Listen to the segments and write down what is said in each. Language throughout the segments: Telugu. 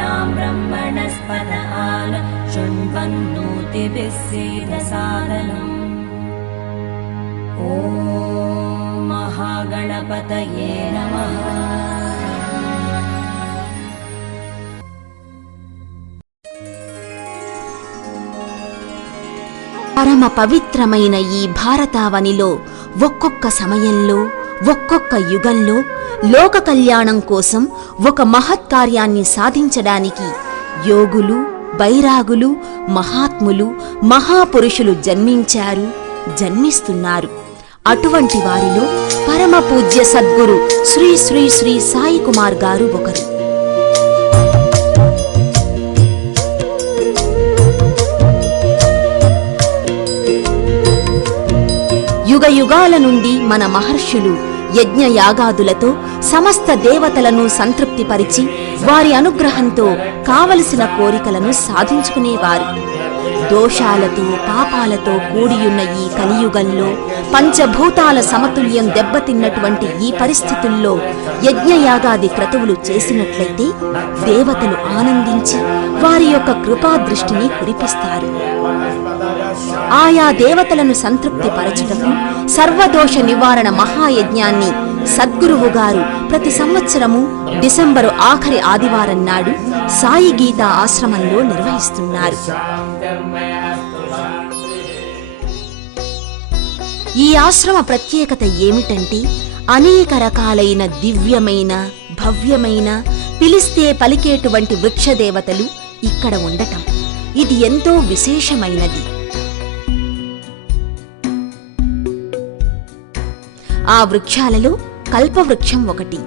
ब्रह्मणां ब्रह्मणस्पत आन शृण्वन्नोतिभिः सीदसादनम्। ॐ महागणपतये नमः। పరమ పవిత్రమైన ఈ భారతావనిలో ఒక్కొక్క సమయంలో ఒక్కొక్క యుగంలో లోక కళ్యాణం కోసం ఒక మహత్కార్యాన్ని సాధించడానికి యోగులు, బైరాగులు, మహాత్ములు, మహాపురుషులు జన్మించారు, జన్మిస్తున్నారు. అటువంటి వారిలో పరమ పూజ్య సద్గురు శ్రీ శ్రీ శ్రీ సాయి కుమార్ గారు ఒకరు. యుగ యుగాల నుండి మన మహర్షులు యజ్ఞయాగాదులతో సమస్త దేవతలను సంతృప్తిపరిచి వారి అనుగ్రహంతో కావలసిన కోరికలను సాధించుకునేవారు. దోషాలతో పాపాలతో కూడియున్న ఈ కలియుగంలో పంచభూతాల సమతుల్యం దెబ్బతిన్నటువంటి ఈ పరిస్థితుల్లో యజ్ఞయాగాది క్రతువులు చేసినట్లయితే దేవతలు ఆనందించి వారి యొక్క కృపాదృష్టిని కురిపిస్తారు. ఆయా దేవతలను సంతృప్తిపరచుటకు సర్వదోష నివారణ మహాయజ్ఞాన్ని సద్గురువు గారు ప్రతి సంవత్సరము డిసెంబరు ఆఖరి ఆదివారం నాడు సాయి గీత ఆశ్రమంలో నిర్వహిస్తున్నారు. ఈ ఆశ్రమ ప్రత్యేకత ఏమిటంటే అనేక రకాలైన దివ్యమైన, భవ్యమైన, పిలిస్తే పలికేటువంటి వృక్షదేవతలు ఇక్కడ ఉండటం. ఇది ఎంతో విశేషమైనది. ఆ వృక్షాలలో కల్పవృక్షం ఒకటి.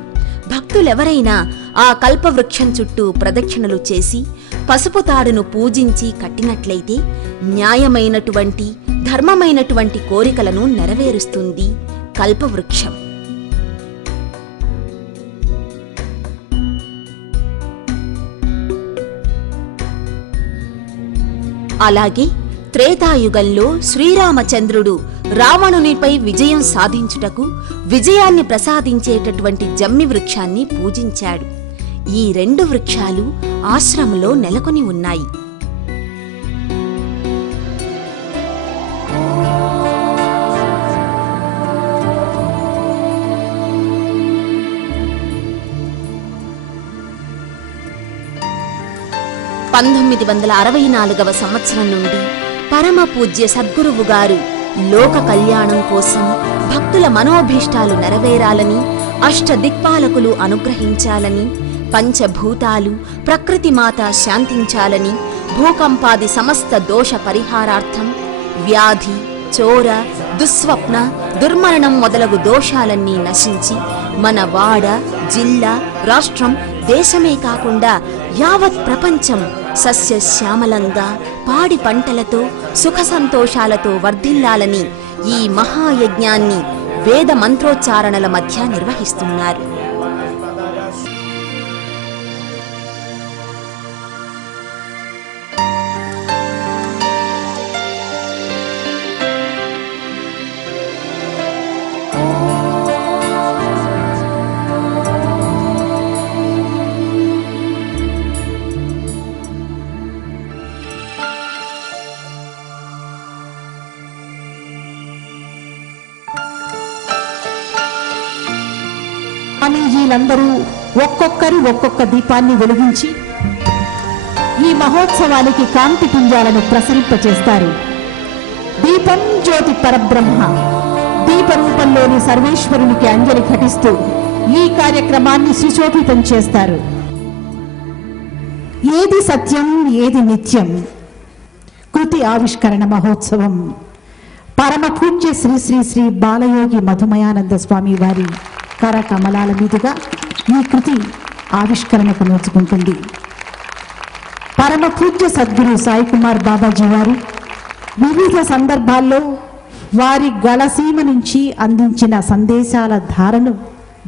భక్తులెవరైనా ఆ కల్పవృక్షం చుట్టూ ప్రదక్షిణలు చేసి పసుపు తాడును పూజించి కట్టినట్లయితే న్యాయమైనటువంటి, ధర్మమైనటువంటి కోరికలను నెరవేరుస్తుంది కల్పవృక్షం. అలాగే త్రేతాయుగంలో శ్రీరామచంద్రుడు రావణునిపై విజయం సాధించుటకు విజయాన్ని ప్రసాదించేటటువంటి జమ్మి వృక్షాన్ని పూజించాడు. ఈ రెండు వృక్షాలు ఆశ్రమంలో నెలకొని ఉన్నాయి. సంవత్సరం నుండి పరమ పూజ్య సద్గురువు గారు లోక కళ్యాణం కోసం భక్తుల మనోభీష్టాలు నెరవేరాలని, అష్టదిక్పాలకులు అనుగ్రహించాలని, పంచభూతాలు, ప్రకృతి మాత శాంతించాలని, భూకంపాది సమస్త దోష పరిహారార్థం వ్యాధి, చోర, దుస్వప్న, దుర్మరణం మొదలగు దోషాలన్నీ నశించి మన వాడ, జిల్లా, రాష్ట్రం, దేశమే కాకుండా యావత్ ప్రపంచం సస్యశ్యామలంగా పాడి పంటలతో సుఖ సంతోషాలతో వర్ధిల్లాలని ఈ మహాయజ్ఞాన్ని వేద మంత్రోచ్చారణల మధ్య నిర్వహిస్తున్నారు. స్వామీజీలందరూ ఒక్కొక్కరు ఒక్కొక్క దీపాన్ని వెలిగించి ఈ మహోత్సవానికి కాంతి పుంజాలను ప్రసరింపచేస్తారు. దీపం జ్యోతి పరబ్రహ్మ, దీపరూపంలోని సర్వేశ్వరునికి అంజలి ఘటిస్తూ ఈ కార్యక్రమాన్ని సుశోభితం చేస్తారు. ఏది సత్యం, ఏది నిత్యం కృతి ఆవిష్కరణ మహోత్సవం పరమ పూజ్య శ్రీ శ్రీ శ్రీ బాలయోగి మధుమయానంద స్వామి వారి కర కమలాల మీదుగా ఈ కృతి ఆవిష్కరణకు నోచుకుంటుంది. పరమ పూజ్య సద్గురు సాయి కుమార్ బాబాజీ వారు వివిధ సందర్భాల్లో వారి గళసీమ నుంచి అందించిన సందేశాల ధారను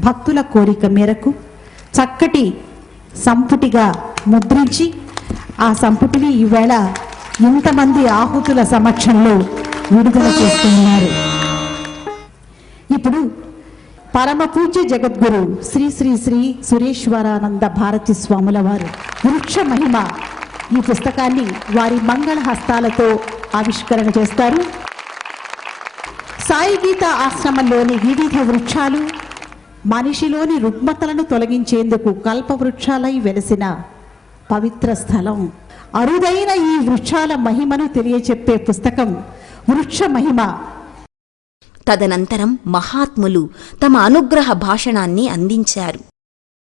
భక్తుల కోరిక మేరకు చక్కటి సంపుటిగా ముద్రించి ఆ సంపుటిని ఈవేళ ఇంతమంది ఆహుతుల సమక్షంలో విడుదల చేస్తున్నారు. ఇప్పుడు పరమ పూజ్య జగద్గురు శ్రీ శ్రీ శ్రీ సురేశ్వరానంద భారతి స్వాముల వారు వృక్ష మహిమ ఈ పుస్తకాన్ని వారి మంగళ హస్తాలతో ఆవిష్కరణ చేస్తారు. సాయి గీత ఆశ్రమంలోని వివిధ వృక్షాలు మనిషిలోని రుగ్మతలను తొలగించేందుకు కల్పవృక్షాలై వెలసిన పవిత్ర స్థలం. అరుదైన ఈ వృక్షాల మహిమను తెలియచెప్పే పుస్తకం వృక్ష మహిమ. తదనంతరం మహాత్ములు తమ అనుగ్రహ భాషణాన్ని అందించారు.